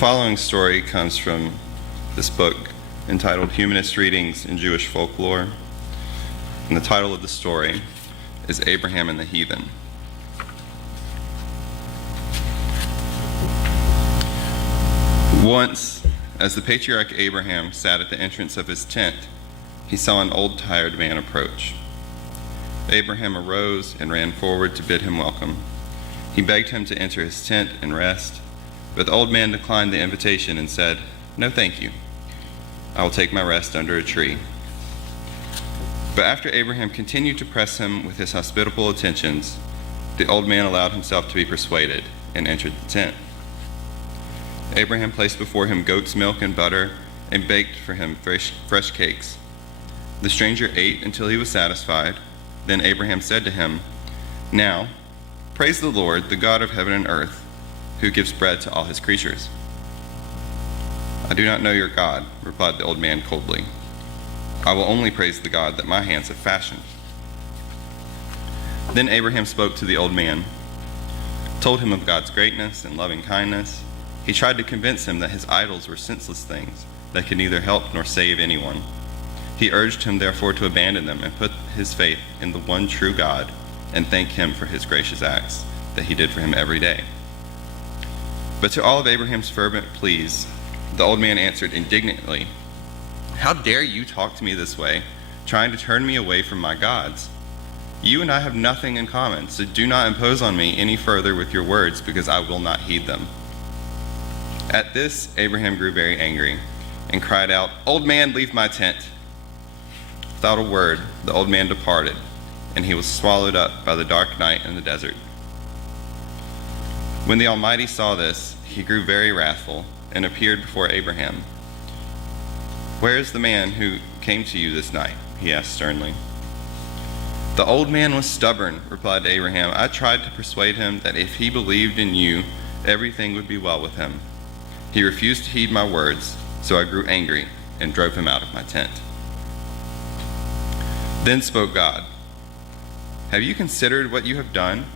The following story comes from this book entitled Humanist Readings in Jewish Folklore, and the title of the story is Abraham and the Heathen. Once, as the patriarch Abraham sat at the entrance of his tent, he saw an old tired man approach. Abraham arose and ran forward to bid him welcome. He begged him to enter his tent and rest, but the old man declined the invitation and said, "No, thank you. I will take my rest under a tree." But after Abraham continued to press him with his hospitable attentions, the old man allowed himself to be persuaded and entered the tent. Abraham placed before him goat's milk and butter and baked for him fresh cakes. The stranger ate until he was satisfied. Then Abraham said to him, "Now, praise the Lord, the God of heaven and earth, who gives bread to all his creatures." "I do not know your God," replied the old man coldly. "I will only praise the God that my hands have fashioned." Then Abraham spoke to the old man, told him of God's greatness and loving kindness. He tried to convince him that his idols were senseless things that could neither help nor save anyone. He urged him therefore to abandon them and put his faith in the one true God and thank him for his gracious acts that he did for him every day. But to all of Abraham's fervent pleas, the old man answered indignantly, "How dare you talk to me this way, trying to turn me away from my gods? You and I have nothing in common, so do not impose on me any further with your words, because I will not heed them." At this, Abraham grew very angry and cried out, "Old man, leave my tent." Without a word, the old man departed, and he was swallowed up by the dark night in the desert. When the Almighty saw this, he grew very wrathful and appeared before Abraham. "Where is the man who came to you this night?" he asked sternly. "The old man was stubborn," replied Abraham. "I tried to persuade him that if he believed in you, everything would be well with him. He refused to heed my words, so I grew angry and drove him out of my tent." Then spoke God, "Have you considered what you have done?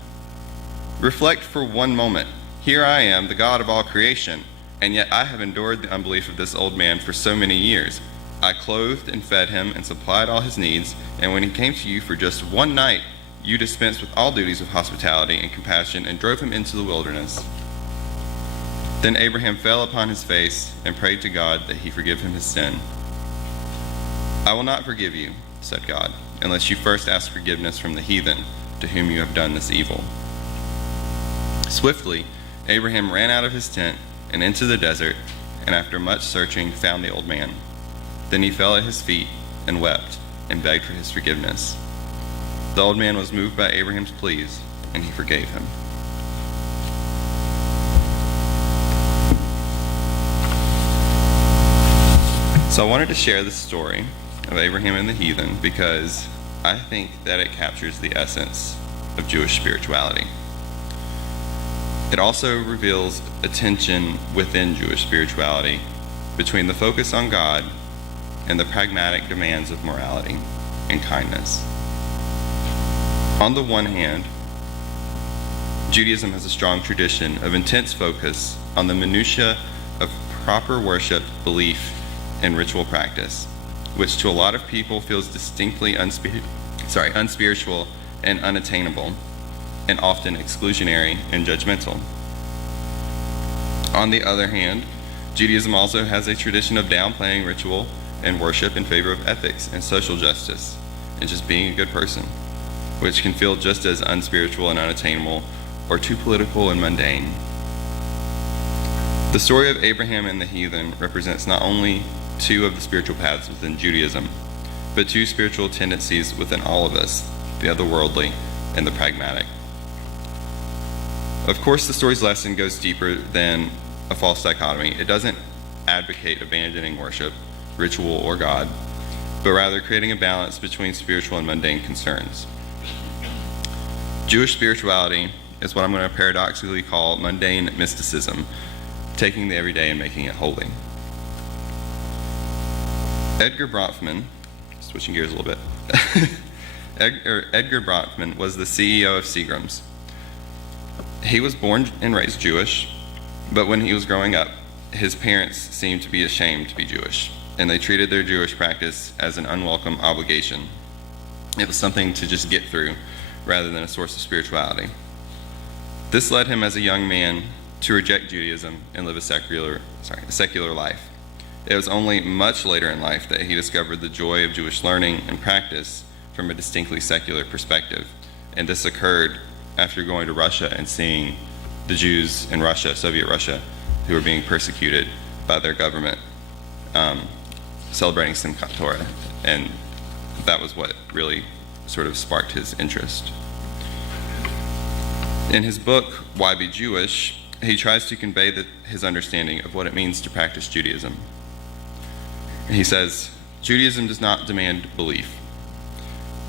Reflect for one moment. Here I am, the God of all creation, and yet I have endured the unbelief of this old man for so many years. I clothed and fed him and supplied all his needs, and when he came to you for just one night, you dispensed with all duties of hospitality and compassion and drove him into the wilderness." Then Abraham fell upon his face and prayed to God that he forgive him his sin. "I will not forgive you," said God, "unless you first ask forgiveness from the heathen to whom you have done this evil." Swiftly, Abraham ran out of his tent and into the desert, and after much searching found the old man. Then he fell at his feet and wept and begged for his forgiveness. The old man was moved by Abraham's pleas, and he forgave him. So I wanted to share this story of Abraham and the heathen because I think that it captures the essence of Jewish spirituality. It also reveals a tension within Jewish spirituality between the focus on God and the pragmatic demands of morality and kindness. On the one hand, Judaism has a strong tradition of intense focus on the minutiae of proper worship, belief, and ritual practice, which to a lot of people feels distinctly unspiritual and unattainable, and often exclusionary and judgmental. On the other hand, Judaism also has a tradition of downplaying ritual and worship in favor of ethics and social justice and just being a good person, which can feel just as unspiritual and unattainable or too political and mundane. The story of Abraham and the heathen represents not only two of the spiritual paths within Judaism, but two spiritual tendencies within all of us, the otherworldly and the pragmatic. Of course, the story's lesson goes deeper than a false dichotomy. It doesn't advocate abandoning worship, ritual, or God, but rather creating a balance between spiritual and mundane concerns. Jewish spirituality is what I'm going to paradoxically call mundane mysticism, taking the everyday and making it holy. Edgar Bronfman, switching gears a little bit, Edgar Bronfman was the CEO of Seagram's. He was born and raised Jewish, but when he was growing up, his parents seemed to be ashamed to be Jewish, and they treated their Jewish practice as an unwelcome obligation. It was something to just get through rather than a source of spirituality. This led him as a young man to reject Judaism and live a secular life. It was only much later in life that he discovered the joy of Jewish learning and practice from a distinctly secular perspective. And this occurred after going to Russia and seeing the Jews in Russia, Soviet Russia, who were being persecuted by their government, celebrating Simchat Torah. And that was what really sort of sparked his interest. In his book, Why Be Jewish?, he tries to convey his understanding of what it means to practice Judaism. He says, Judaism does not demand belief.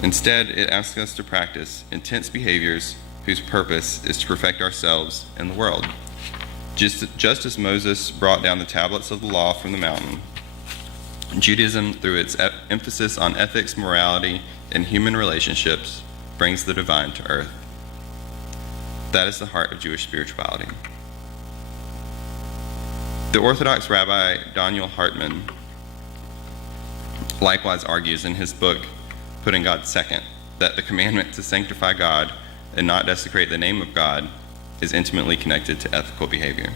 Instead, it asks us to practice intense behaviors whose purpose is to perfect ourselves and the world. Just as Moses brought down the tablets of the law from the mountain, Judaism, through its emphasis on ethics, morality, and human relationships, brings the divine to earth. That is the heart of Jewish spirituality. The Orthodox Rabbi Daniel Hartman likewise argues in his book, Putting God Second, that the commandment to sanctify God and not desecrate the name of God is intimately connected to ethical behavior.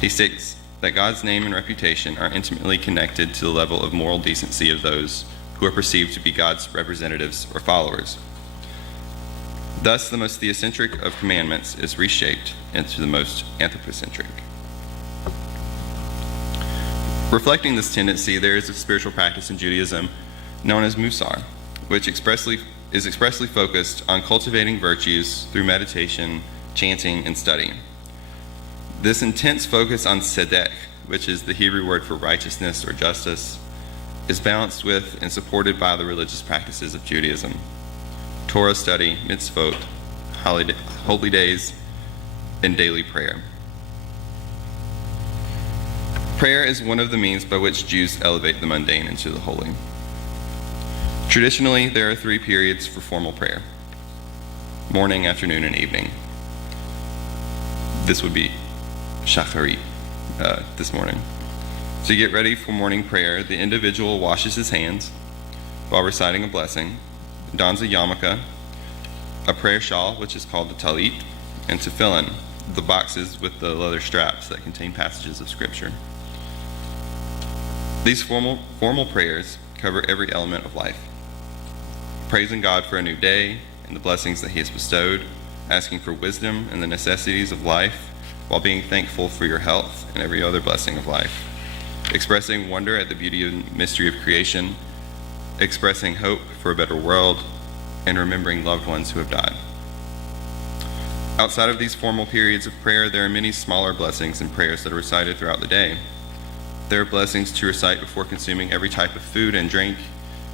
He states that God's name and reputation are intimately connected to the level of moral decency of those who are perceived to be God's representatives or followers. Thus, the most theocentric of commandments is reshaped into the most anthropocentric. Reflecting this tendency, there is a spiritual practice in Judaism known as Musar, which is expressly focused on cultivating virtues through meditation, chanting, and study. This intense focus on tzedek, which is the Hebrew word for righteousness or justice, is balanced with and supported by the religious practices of Judaism: Torah study, mitzvot, holy days, and daily prayer. Prayer is one of the means by which Jews elevate the mundane into the holy. Traditionally, there are 3 periods for formal prayer: morning, afternoon, and evening. This would be shacharit, this morning. To get ready for morning prayer, the individual washes his hands while reciting a blessing, dons a yarmulke, a prayer shawl, which is called the talit, and tefillin, the boxes with the leather straps that contain passages of Scripture. These formal prayers cover every element of life: praising God for a new day and the blessings that He has bestowed, asking for wisdom and the necessities of life, while being thankful for your health and every other blessing of life, expressing wonder at the beauty and mystery of creation, expressing hope for a better world, and remembering loved ones who have died. Outside of these formal periods of prayer, there are many smaller blessings and prayers that are recited throughout the day. There are blessings to recite before consuming every type of food and drink,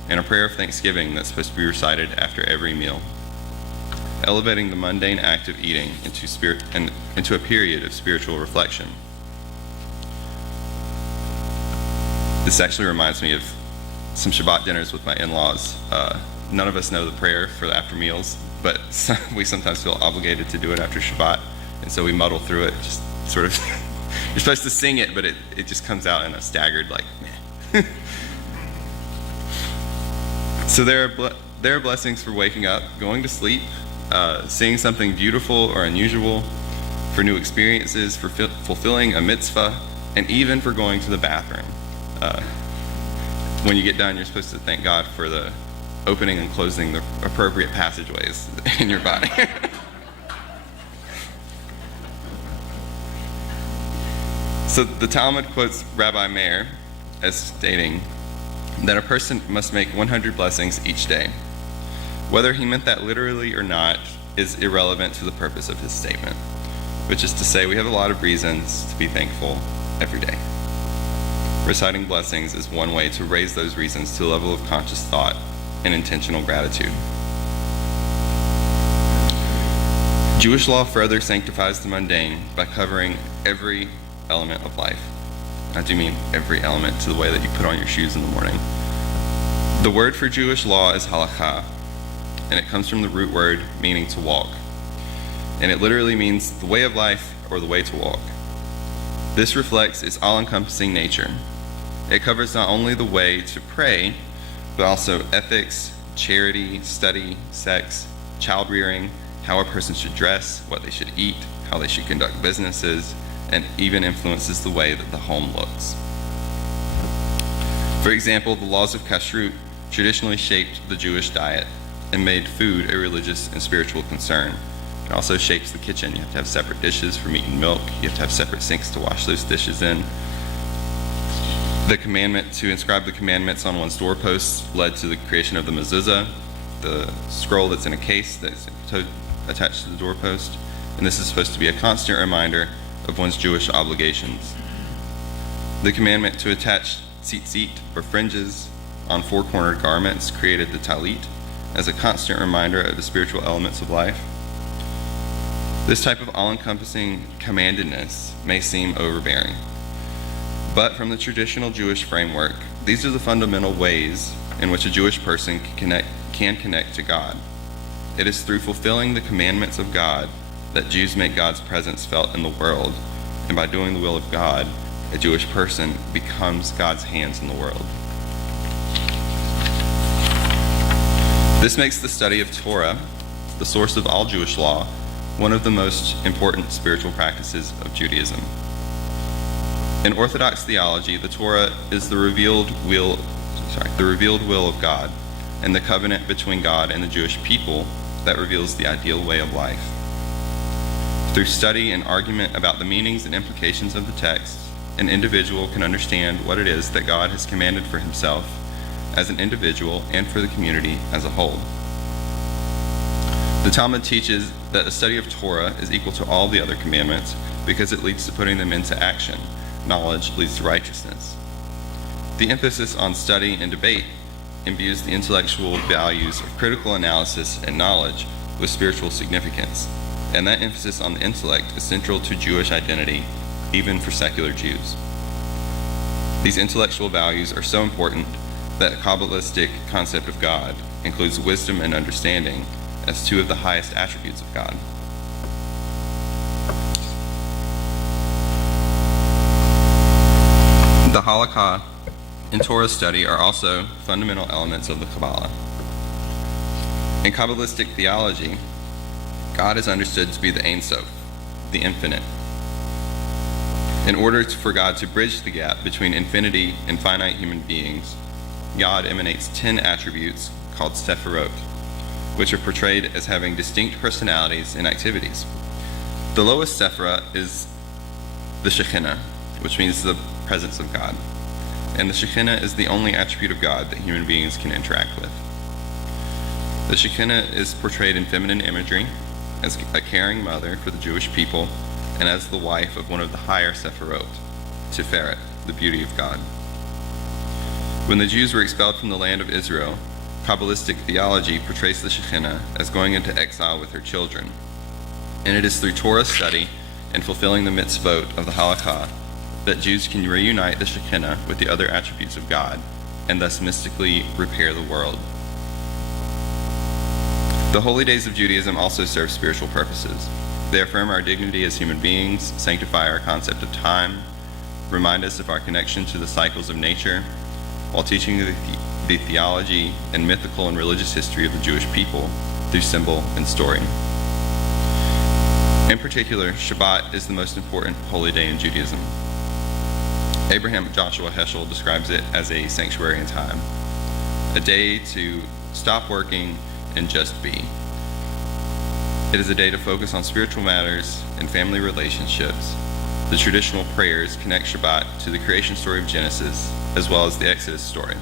and a prayer of thanksgiving that's supposed to be recited after every meal, elevating the mundane act of eating into a period of spiritual reflection. This actually reminds me of some Shabbat dinners with my in-laws. None of us know the prayer for the after meals, but we sometimes feel obligated to do it after Shabbat, and so we muddle through it, just sort of. You're supposed to sing it, but it just comes out in a staggered, like, meh. So there are blessings for waking up, going to sleep, seeing something beautiful or unusual, for new experiences, for fulfilling a mitzvah, and even for going to the bathroom. When you get done, you're supposed to thank God for the opening and closing the appropriate passageways in your body. So the Talmud quotes Rabbi Meir as stating that a person must make 100 blessings each day. Whether he meant that literally or not is irrelevant to the purpose of his statement, which is to say we have a lot of reasons to be thankful every day. Reciting blessings is one way to raise those reasons to a level of conscious thought and intentional gratitude. Jewish law further sanctifies the mundane by covering every element of life. I do mean every element, to the way that you put on your shoes in the morning. The word for Jewish law is halakha, and it comes from the root word meaning to walk. And it literally means the way of life or the way to walk. This reflects its all-encompassing nature. It covers not only the way to pray, but also ethics, charity, study, sex, child rearing, how a person should dress, what they should eat, how they should conduct businesses, and even influences the way that the home looks. For example, the laws of kashrut traditionally shaped the Jewish diet and made food a religious and spiritual concern. It also shapes the kitchen. You have to have separate dishes for meat and milk. You have to have separate sinks to wash those dishes in. The commandment to inscribe the commandments on one's doorposts led to the creation of the mezuzah, the scroll that's in a case that's attached to the doorpost. And this is supposed to be a constant reminder of one's Jewish obligations. The commandment to attach tzitzit, or fringes, on four-cornered garments created the talit as a constant reminder of the spiritual elements of life. This type of all-encompassing commandedness may seem overbearing, but from the traditional Jewish framework, these are the fundamental ways in which a Jewish person can connect to God. It is through fulfilling the commandments of God that Jews make God's presence felt in the world, and by doing the will of God, a Jewish person becomes God's hands in the world. This makes the study of Torah, the source of all Jewish law, one of the most important spiritual practices of Judaism. In Orthodox theology, the Torah is the revealed will of God and the covenant between God and the Jewish people that reveals the ideal way of life. Through study and argument about the meanings and implications of the text, an individual can understand what it is that God has commanded for himself as an individual and for the community as a whole. The Talmud teaches that the study of Torah is equal to all the other commandments because it leads to putting them into action. Knowledge leads to righteousness. The emphasis on study and debate imbues the intellectual values of critical analysis and knowledge with spiritual significance, and that emphasis on the intellect is central to Jewish identity, even for secular Jews. These intellectual values are so important that the Kabbalistic concept of God includes wisdom and understanding as two of the highest attributes of God. The Halakha and Torah study are also fundamental elements of the Kabbalah. In Kabbalistic theology, God is understood to be the Ein Sof, the infinite. In order for God to bridge the gap between infinity and finite human beings, God emanates 10 attributes called Sephirot, which are portrayed as having distinct personalities and activities. The lowest Sephirah is the Shekhinah, which means the presence of God. And the Shekhinah is the only attribute of God that human beings can interact with. The Shekhinah is portrayed in feminine imagery as a caring mother for the Jewish people and as the wife of one of the higher Sephirot, Tiferet, the beauty of God. When the Jews were expelled from the land of Israel, Kabbalistic theology portrays the Shekhinah as going into exile with her children. And it is through Torah study and fulfilling the mitzvot of the Halakha that Jews can reunite the Shekhinah with the other attributes of God and thus mystically repair the world. The holy days of Judaism also serve spiritual purposes. They affirm our dignity as human beings, sanctify our concept of time, remind us of our connection to the cycles of nature, while teaching the theology and mythical and religious history of the Jewish people through symbol and story. In particular, Shabbat is the most important holy day in Judaism. Abraham Joshua Heschel describes it as a sanctuary in time, a day to stop working and just be. It is a day to focus on spiritual matters and family relationships. The traditional prayers connect Shabbat to the creation story of Genesis, as well as the Exodus story.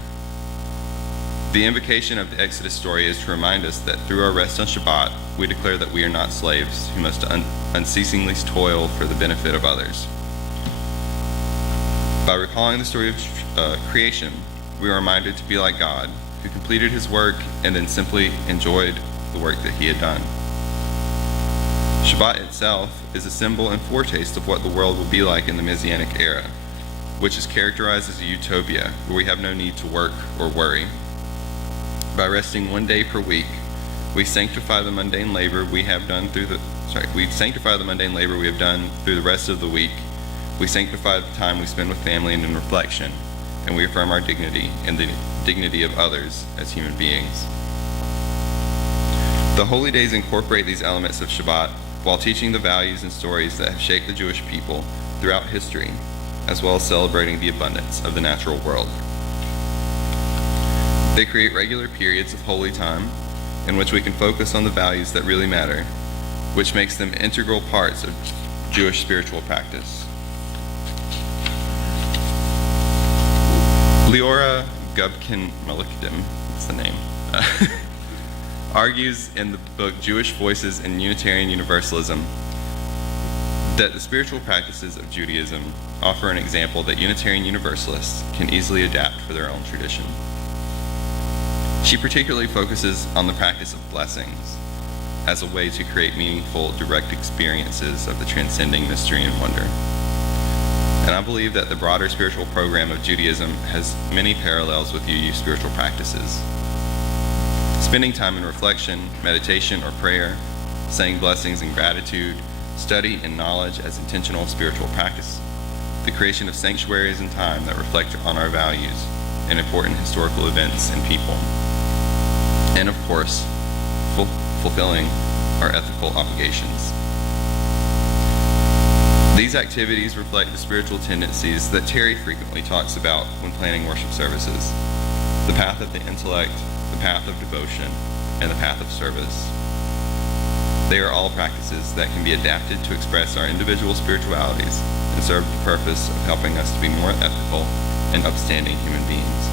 The invocation of the Exodus story is to remind us that through our rest on Shabbat, we declare that we are not slaves who must unceasingly toil for the benefit of others. By recalling the story of creation, we are reminded to be like God, who completed his work and then simply enjoyed the work that he had done. Shabbat itself is a symbol and foretaste of what the world will be like in the Messianic era, which is characterized as a utopia where we have no need to work or worry. By resting one day per week, we sanctify the mundane labor we have done through the rest of the week We sanctify the time we spend with family and in reflection, and we affirm our dignity and the dignity of others as human beings. The holy days incorporate these elements of Shabbat while teaching the values and stories that have shaped the Jewish people throughout history, as well as celebrating the abundance of the natural world. They create regular periods of holy time in which we can focus on the values that really matter, which makes them integral parts of Jewish spiritual practice. Leora Gubkin-Malikdim, that's the name, argues in the book Jewish Voices in Unitarian Universalism that the spiritual practices of Judaism offer an example that Unitarian Universalists can easily adapt for their own tradition. She particularly focuses on the practice of blessings as a way to create meaningful, direct experiences of the transcending mystery and wonder. And I believe that the broader spiritual program of Judaism has many parallels with UU spiritual practices. Spending time in reflection, meditation, or prayer, saying blessings and gratitude, study and knowledge as intentional spiritual practice, the creation of sanctuaries and time that reflect on our values and important historical events and people, and of course, fulfilling our ethical obligations. These activities reflect the spiritual tendencies that Terry frequently talks about when planning worship services: the path of the intellect, the path of devotion, and the path of service. They are all practices that can be adapted to express our individual spiritualities and serve the purpose of helping us to be more ethical and upstanding human beings.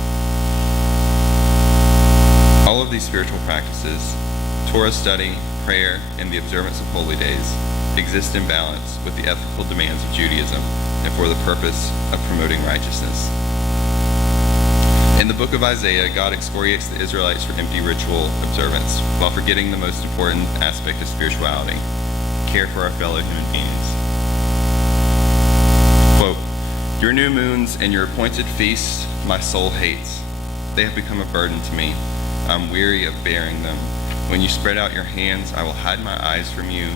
All of these spiritual practices, Torah study, prayer, and the observance of holy days, exist in balance with the ethical demands of Judaism and for the purpose of promoting righteousness. In the book of Isaiah, God excoriates the Israelites for empty ritual observance while forgetting the most important aspect of spirituality: care for our fellow human beings. Quote, "Your new moons and your appointed feasts my soul hates. They have become a burden to me. I'm weary of bearing them. When you spread out your hands, I will hide my eyes from you.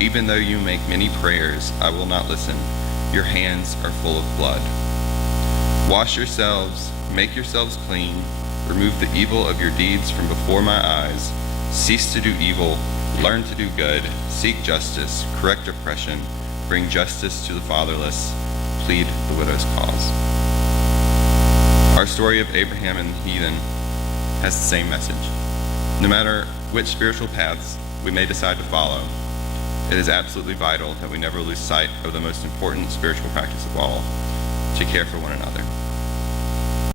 Even though you make many prayers, I will not listen. Your hands are full of blood. Wash yourselves, make yourselves clean, remove the evil of your deeds from before my eyes. Cease to do evil, learn to do good, seek justice, correct oppression, bring justice to the fatherless, plead the widow's cause." Our story of Abraham and the heathen has the same message. No matter which spiritual paths we may decide to follow, it is absolutely vital that we never lose sight of the most important spiritual practice of all: to care for one another.